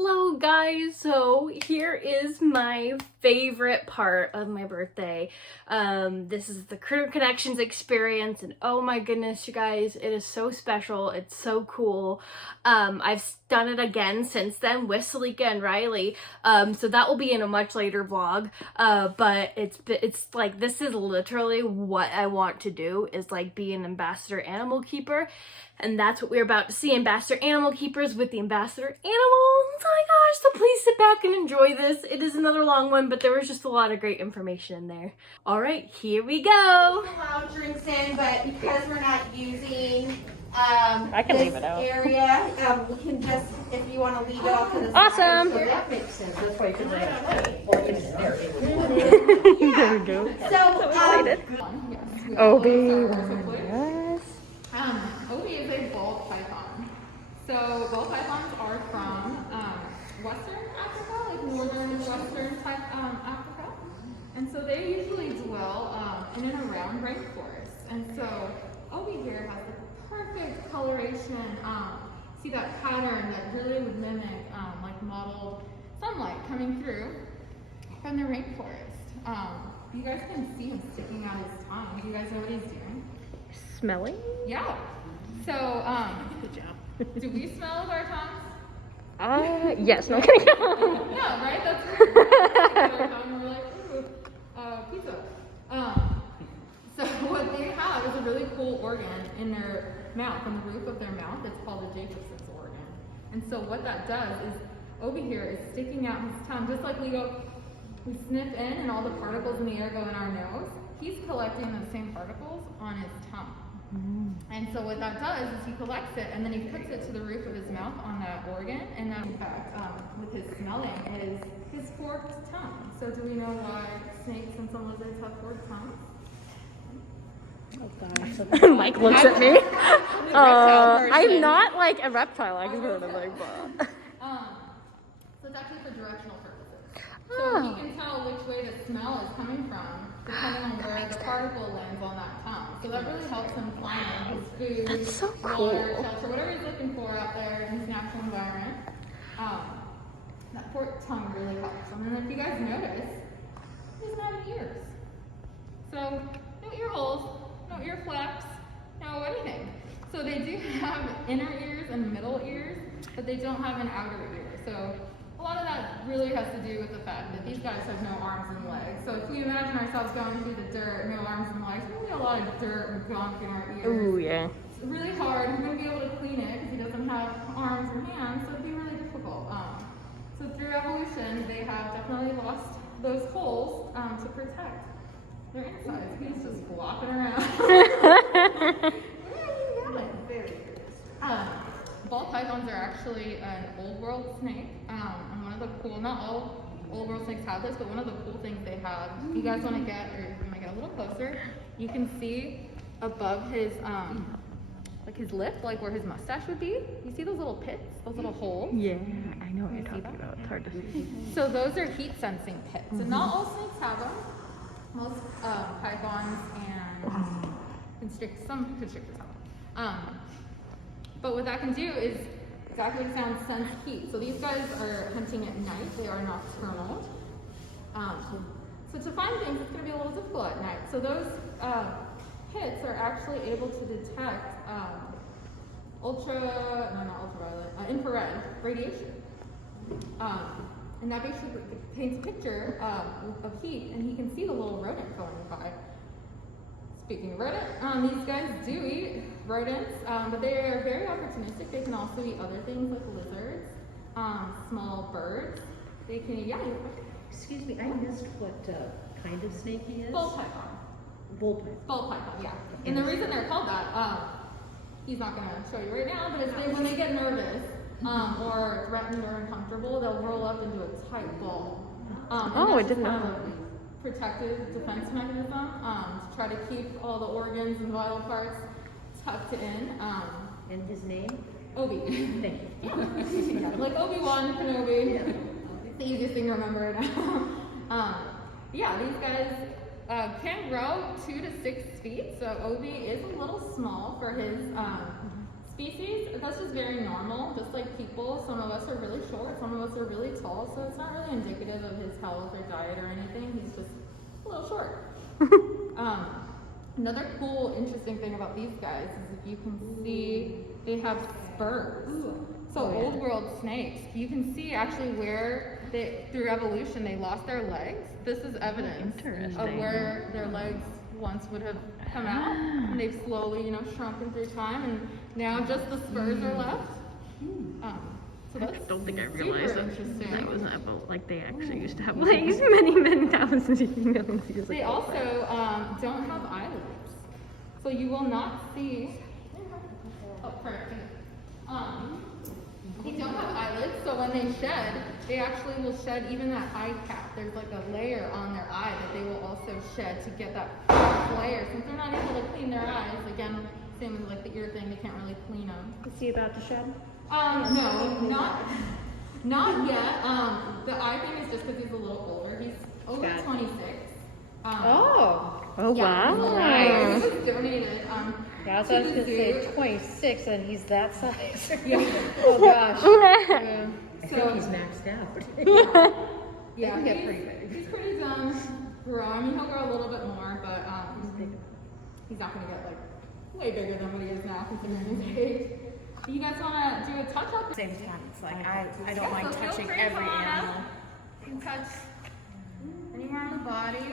Hello guys, so here is my favorite part of my birthday. This is the Critter Connections experience, and oh my goodness, you guys, it is so special. It's so cool. I've done it again since then with Solika and Riley, so that will be in a much later vlog. But it's like, this is literally what I want to do, is like be an ambassador animal keeper. And that's what we're about to see, Ambassador Animal Keepers with the Ambassador Animals. Oh my gosh, so please sit back and enjoy this. It is another long one, but there was just a lot of great information in there. All right, here we go. Allow drinks in, but because we're not using I can this leave it out. area, we can just, if you want to leave it off to the Awesome. side. So that makes sense. That's why you can lay it out. Or even there. There we go. So, Obi. Yes. Obi is a ball python. So ball pythons are from Western Africa, like northern and western type Africa. And so they usually dwell in and around rainforests. And so Obi here has the perfect coloration. See that pattern that really would mimic like mottled sunlight coming through from the rainforest. You guys can see him sticking out his tongue. Do you guys know what he's doing? Smelling? Yeah. So, good job. Do we smell with our tongues? Yes, no, I'm kidding. Yeah, right? That's weird. Right? With our tongue, we're like, ooh, pizza. So what they have is a really cool organ in their mouth, on the roof of their mouth. It's called the Jacobson's organ. And so what that does is, Obi here is sticking out his tongue, just like we sniff in and all the particles in the air go in our nose. He's collecting those same particles on his tongue. And so what that does is he collects it and then he puts it to the roof of his mouth on that organ. And then in fact, with his smelling is his forked tongue. So do we know why snakes and some lizards have forked tongues? Mike looks at me. I'm not like a reptile. I can heard of like, but. So it's actually for directional purposes. So he can tell which way the smell is coming from depending on where the particle lands on that tongue. So that really helps him find his food, That's so cool. water, shelter, whatever he's looking for out there in his natural environment. That forked tongue really helps him. And if you guys notice, he doesn't have any ears. So no ear holes, no ear flaps, no anything. So they do have inner ears and middle ears, but they don't have an outer ear. So a lot of that really has to do with the fact that these guys have no arms and legs. So if we imagine ourselves going through the dirt, no arms and legs, we're going to get a lot of dirt and gunk in our ears. Ooh, yeah. It's really hard. We're going to be able to clean it because he doesn't have arms or hands, so it'd be really difficult. So through evolution, they have definitely lost those holes to protect their insides. He's just flopping around. Where are you going? Very curious. Ball pythons are actually an old world snake. And one of the cool, not all old world snakes have this, but one of the cool things they have, if you guys want to get, or you might get a little closer, you can see above his, like his lip, like where his mustache would be. You see those little pits, those little holes? Yeah, I know what you're talking about. It's hard to see. So those are heat sensing pits. And not all snakes have them. Most pythons and constrictors, some constrictors have them. But what that can do is exactly what it sounds, sense heat. So these guys are hunting at night. They are nocturnal. So to find things, it's going to be a little difficult at night. So those pits are actually able to detect infrared radiation. And that basically paints a picture of heat, and he can see the little rodent going by. Speaking of rodent, these guys do eat rodents, but they are very opportunistic. They can also eat other things like lizards, small birds. They can eat, yeah. Excuse me, I missed what kind of snake he is. Bull python. Bull python. Bull python, yeah. And the reason they're called that, he's not going to show you right now, but it's when they get nervous or threatened or uncomfortable, they'll roll up into a tight ball. I didn't know that. Protective defense mechanism to try to keep all the organs and vital parts tucked in. And his name? Obi. Thank you. Yeah. Like Obi-Wan Kenobi. Yeah. It's the easiest thing to remember now. Yeah, these guys can grow 2 to 6 feet. So Obi is a little small for his species. That's just very normal. Just like people, some of us are really short, short. Some of us are really tall, so it's not really indicative of his health or diet or anything. He's just a little short. Another cool, interesting thing about these guys is if you can see, they have spurs. So old world snakes, you can see actually where through evolution they lost their legs. This is evidence of where their legs once would have come out, and they've slowly, shrunken through time, and now just the spurs are left. So that's I don't think I super realized interesting. that was about like they actually used to have legs many thousands of millions years ago. They also don't have eyelids, so you will not see. Oh, perfect. They don't have eyelids, so when they shed, they actually will shed even that eye cap. There's like a layer on their eye that they will also shed to get that fresh layer. Since they're not able to clean their eyes, again, same as like the ear thing, they can't really clean them. Is he about to shed? No, not yet. The eye thing is just because he's a little older. He's over 26. Oh, Yeah, wow. he was donated. yeah, so I was going to say 26, and he's that size. Yeah. Oh, gosh. I think he's maxed out. Yeah, can get pretty big. He's pretty done grown. I mean, he'll grow a little bit more, but he's not going to get like way bigger than what he is now, considering his age. You guys want to do a touch up? Same time, it's like I don't Yeah, mind so feel touching free to every come on animal. up. You can touch anywhere on the body.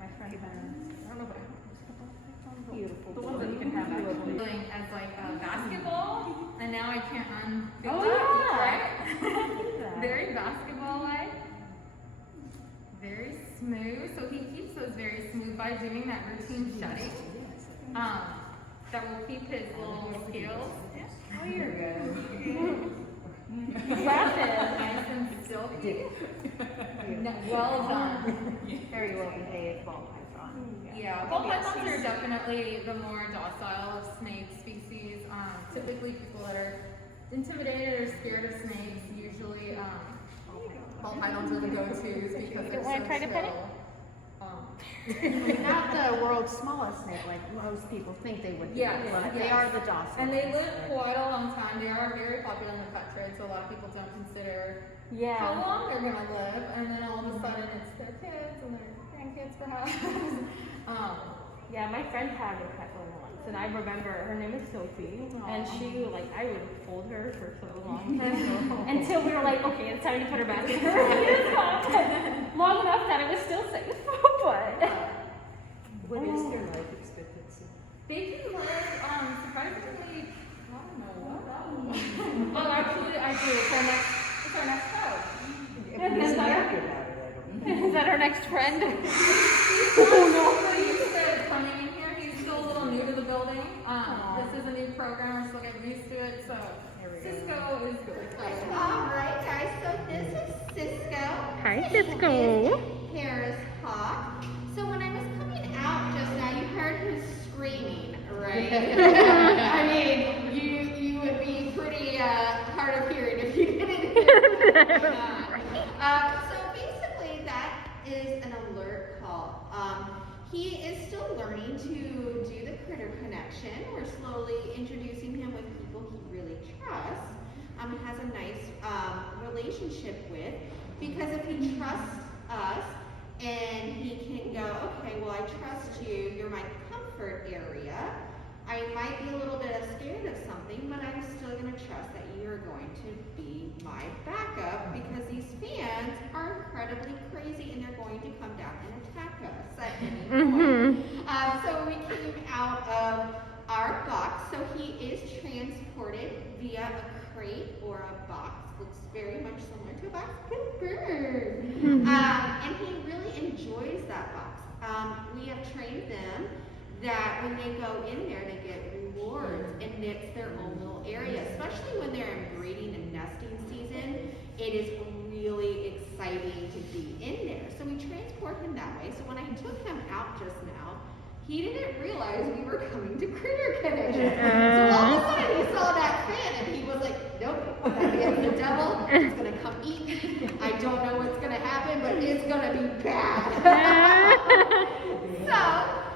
My friend has I don't know if beautiful. the ones that you can have actually. Feeling as like a basketball, and now I can't unfeel Oh, that, yeah. right? Very basketball-like. Very smooth. So he keeps those very smooth by doing that routine shedding. That will keep his little scales. Oh, you're good. Rapid, nice and silky. Well done. Very well behaved ball python. Yeah, ball pythons are definitely the more docile of snake species. Typically, people that are intimidated or scared of snakes, usually ball pythons are the go-tos because they're so chill. Not the world's smallest snake like most people think they would be, but they are the docile. And they live quite a long time. They are very popular in the pet trade, so a lot of people don't consider how long they're going to live. And then all of a sudden, it's their kids and their grandkids, perhaps. Yeah, my friend had a pet one once, and I remember her name is Sophie, and she I would hold her for so long until we were like, okay, it's time to put her back in her box. Long enough that it was still safe, but. What is their life expectancy? They can live surprisingly, I don't know what. Oh, actually, I do. It's our next show. Is that our next friend? He's coming in here. He's still a little new to the building. This is a new program. We're still getting used to it. So Cisco is really excited. All right, guys. So this is Cisco. Hi, Cisco. Paris Hawk. So when I was coming out just now, you heard him screaming, right? I mean, you would be pretty hard of hearing if you didn't hear that. So basically, that is an alert call. He is still learning to do the critter connection. We're slowly introducing him with people he really trusts and has a nice relationship with. Because if he trusts us and he can go, okay, well, I trust you, you're my comfort area. I might be a little bit scared of something, but I'm still going to trust that you're going to be my backup because these fans are incredibly crazy and they're going to come down and attack us at any point. So we came out of our box. So he is transported via a crate or a box. Looks very much similar to a basket bird. And he really enjoys that box. We have trained them that when they go in there, they get rewards, and it's their own little area, especially when they're in breeding and nesting season. It is really exciting to be in there. So we transport him that way. So when I took him out just now, he didn't realize we were coming to Critter Connection. So all of a sudden he saw that fan and he was like, nope, that is the devil. It's going to come eat me. I don't know what's going to happen, but it's going to be bad. So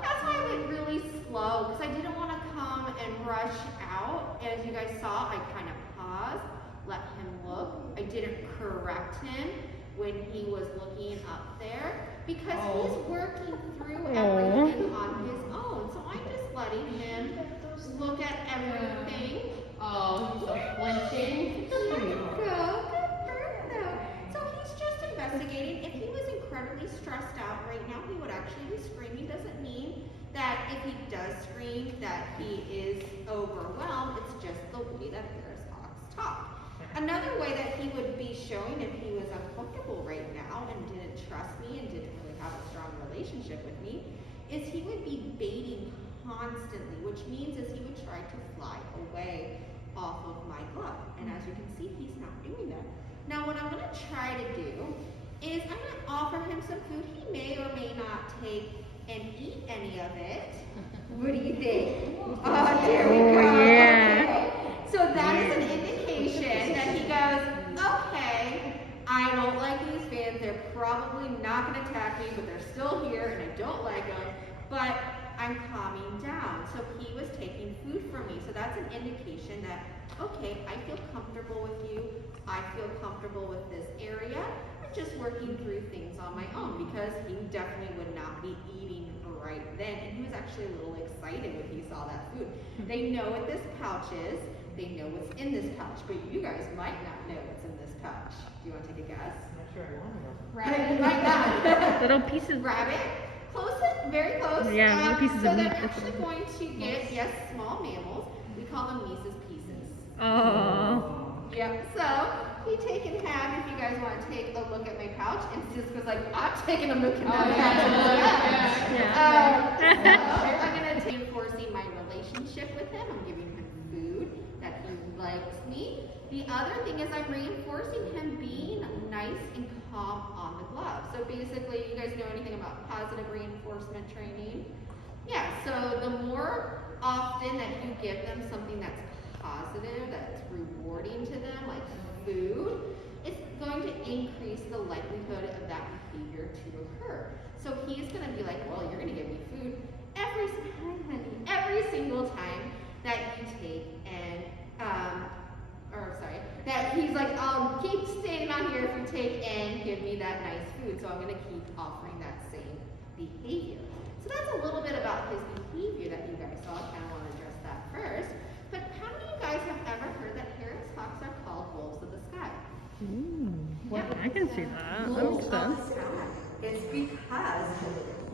that's why I went really slow because I didn't want to come and rush out. As you guys saw, I kind of paused, let him look. I didn't correct him when he was looking up there because he's working through everything on his own. So I'm just letting him look at everything. Oh, he's so flinching. There you go. Good bird though. So he's just investigating. If he was incredibly stressed out right now, he would actually be screaming. Doesn't mean that if he does scream that he is overwhelmed. It's just the way that Harris Hawks talk. Another way that he would be showing if he was uncomfortable right now and didn't trust me and didn't really have a strong relationship with me is he would be baiting constantly, which means is he would try to fly away off of my glove. And as you can see, he's not doing that. Now what I'm gonna try to do is I'm gonna offer him some food. He may or may not take and eat any of it. What do you think? Oh, there we go. Yeah. Okay. So that is an indication that he goes, okay, I don't like these fans. They're probably not gonna attack me, but they're still here and I don't like them. But I'm calming down. So he was taking food from me. So that's an indication that, okay, I feel comfortable with you. I feel comfortable with this area. I'm just working through things on my own because he definitely would not be eating right then. And he was actually a little excited when he saw that food. They know what this pouch is. They know what's in this pouch, but you guys might not know what's in this pouch. Do you want to take a guess? I'm not sure I want to know. Rabbit, you might not. Little pieces. Rabbit, close it, very close. Yeah, little pieces so of meat. they're actually going to get, yes, small mammals. We call them Mises pieces. Oh. Yep. So he taken half. If you guys want to take a look at my pouch, and Sis was like, I'm taking a look at my pouch. So I'm gonna take reinforcing my relationship with him. I'm giving him food that he likes me. The other thing is I'm reinforcing him being nice and calm on the glove. So basically, you guys know anything about positive reinforcement training? Yeah. So the more often that you give them something that's positive, that's rewarding to them, like food, it's going to increase the likelihood of that behavior to occur. So he's going to be like, well, you're going to give me food every single time that you take and, that he's like, keep staying on here if you take and give me that nice food. So I'm going to keep offering that same behavior. So that's a little bit about his behavior that you guys saw. I kind of want to address that first. But how many of you guys have ever heard that Harris Hawks are called wolves of the sky? Well, I can see that. That makes sense. It's because,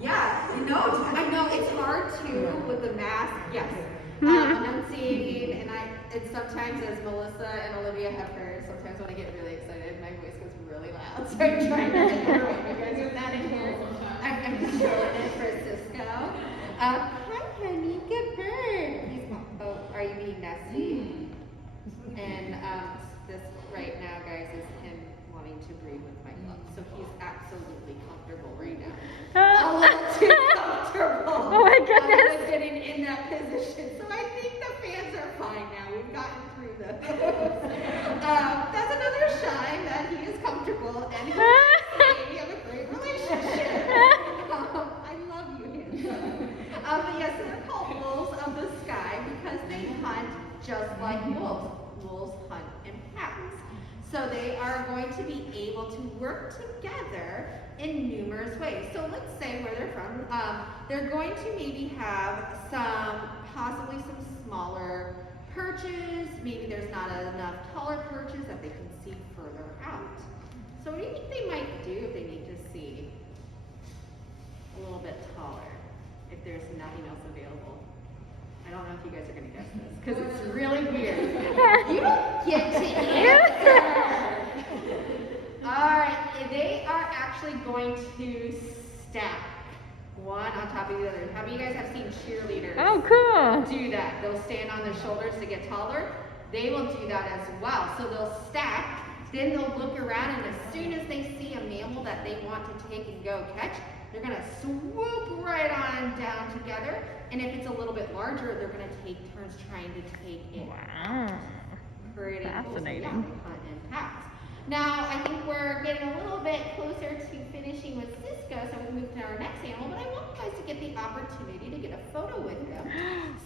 yeah, you know, I know it's hard to with the mask. Yes, enunciating, and sometimes, as Melissa and Olivia have heard, sometimes when I get really excited, my voice goes really loud. So I'm trying to interrupt you guys with that in here. I'm showing it for Cisco. Hi, honey, good bird. Oh, are you being nasty? And this right now, guys, is him wanting to breathe with my glove. So he's absolutely comfortable right now. A little too comfortable. Oh my goodness. I was getting in that position. So I think the fans are fine now. We've gotten through this. That's another sign that he is comfortable and we have a great relationship. I love you, handsome. But yes, they're called wolves of the sky because they hunt just like wolves. Wolves hunt in packs. So they are going to be able to work together in numerous ways. So let's say where they're from, they're going to maybe have possibly some smaller perches. Maybe there's not enough taller perches that they can see further out. So what do you think they might do if they need to see a little bit taller, if there's nothing else available? I don't know if you guys are going to guess this, because it's really weird. You don't get to answer. All right, they are actually going to stack one on top of the other. How many of you guys have seen cheerleaders do that? They'll stand on their shoulders to get taller. They will do that as well. So they'll stack, then they'll look around, and as soon as they see a mammal that they want to take and go catch, they're going to swoop right on down together. And if it's a little bit larger, they're going to take turns trying to take it. Wow. Pretty Fascinating. Cool. So, yeah, they hunt in packs. Now, I think we're getting a little bit closer to finishing with Cisco, so we move to our next animal, but I want you guys to get the opportunity to get a photo with him.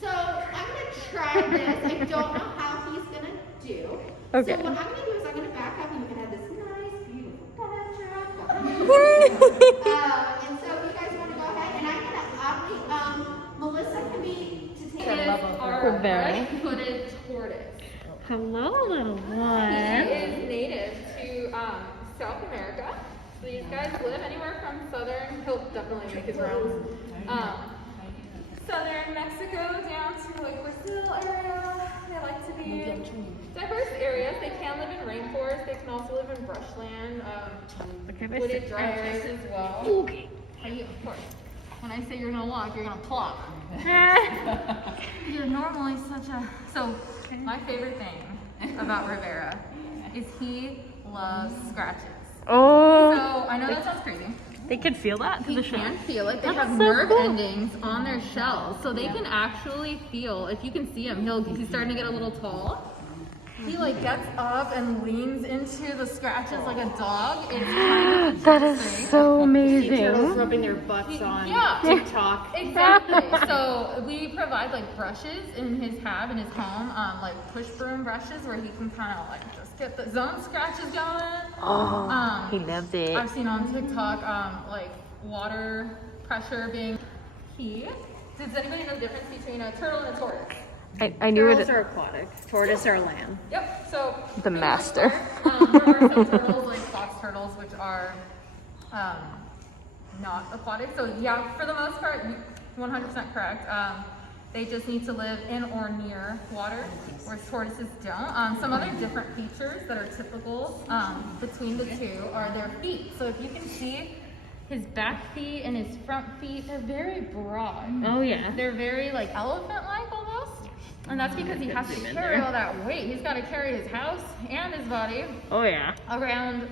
So I'm going to try this. I don't know how he's going to do. Okay. So what I'm going to do is I'm going to back up and you can have this nice, beautiful backdrop. And so if you guys want to go ahead, and I'm going to Melissa can be to take It is our red-footed tortoise. Hello, little He one. is native to South America. So these guys live anywhere from southern, he'll definitely make his rounds. Southern Mexico down to like Brazil area. They like to be diverse areas. They can live in rainforest. They can also live in brushland, wooded dry areas as well. Okay. Of course. When I say you're gonna walk, you're gonna plop. You're normally such a... So, my favorite thing about Rivera is he loves scratches. Oh, So, I know that sounds crazy. they could feel that through He the shell. can feel it. They That's have so nerve cool. endings on their shells. So they can actually feel, if you can see him, he's starting to get a little tall. He like gets up and leans into the scratches like a dog. It's kind of That is so Turtles amazing. rubbing their butts on Yeah. TikTok. Exactly. So we provide like brushes in his home, like push broom brushes where he can kind of like just get the zone scratches going. Oh, he loves it. I've seen on TikTok like water pressure being key. Does anybody know the difference between a turtle and a tortoise? I knew Turtles it. are aquatic, tortoise are land. Yep. So The for most master. part, there are some turtles like fox turtles which are not aquatic. So yeah, for the most part, 100% correct. They just need to live in or near water, whereas tortoises don't. Some other different features that are typical between the two are their feet. So if you can see his back feet and his front feet, they're very broad. Oh yeah. They're very like elephant-like almost. And that's because he has to carry all that weight. He's got to carry his house and his body Oh yeah. around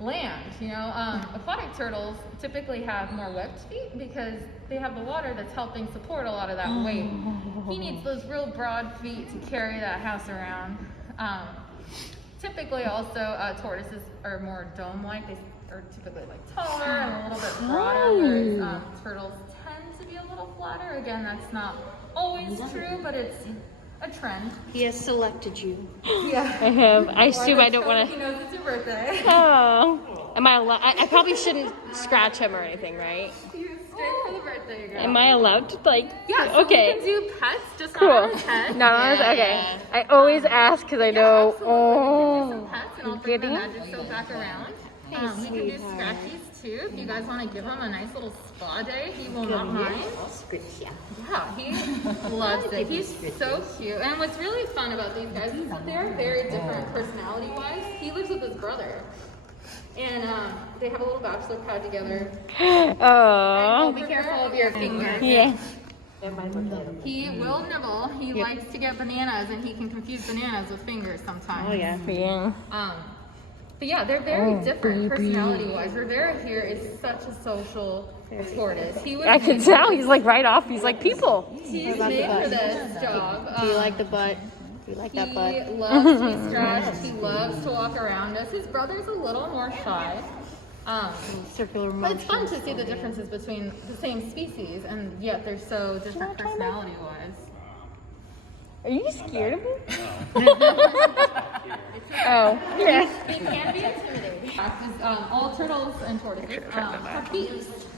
land. You know, aquatic turtles typically have more webbed feet because they have the water that's helping support a lot of that weight. He needs those real broad feet to carry that house around. Typically also tortoises are more dome-like. They are typically like taller and a little bit broader, whereas turtles tend to be a little flatter. Again, that's not always true, but it's a trend. He has selected you. Yeah. I have. I assume I don't want He to. knows it's your birthday. Oh. Am I allowed? I probably shouldn't scratch him or anything, right? You straight for the birthday, girl. Am I allowed to like? Yeah, so Okay. we can do pets, just Cool. not on his head. Not on his. Okay. I always ask because I know. Absolutely. We can do some Oh. pets and I'll bring the Giddy? magic soap back around. We can do scratchies too. If you guys want to give him a nice little spa day, he will not mind. Yeah, he loves it. He's so cute. And what's really fun about these guys is that they're very different personality-wise. He lives with his brother. And they have a little bachelor pad together. Oh. Be careful of your fingers. Yeah. He will nibble. He likes to get bananas, and he can confuse bananas with fingers sometimes. Oh yeah. Yeah. But yeah, they're very different personality-wise. Rivera here is such a social tortoise. He was I can tell. He's like right off. He's like people. He's made for this job. Do you like the butt? Do you like that He butt? loves to be scratched. He loves to walk around us. His brother's a little more shy. Circular But motion. it's fun to see the differences between the same species, and yet they're so different personality-wise. Are you scared of me? Oh. Yeah. He can be intimidating. All turtles and tortoises have feet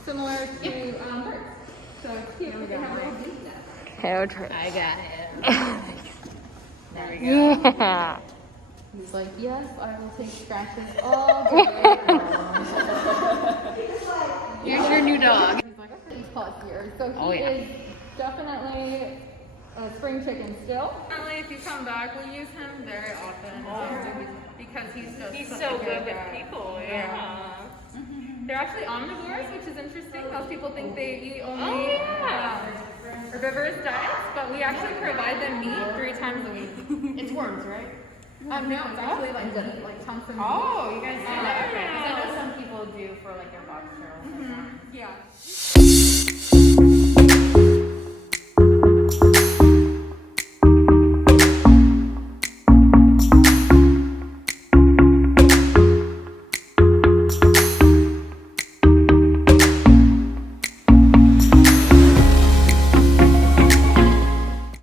similar to birds. So it's cute. They have little feet. I got it. There we go. Yeah. He's like, yes, I will take scratches all day. Here's your new dog. He's like, okay, he's caught here. So he Oh, yeah. is definitely a spring chicken still. Definitely, if you come back, we use him very often because he's so good with people. Yeah. They're actually omnivores, which is interesting. Most people think they eat only herbivorous diets, but we actually provide them meat 3 times a week. It's worms, right? No, it's actually like chunks of meat. Oh, you guys do that? Okay. Because I know some people do for like their box turtles. Yeah.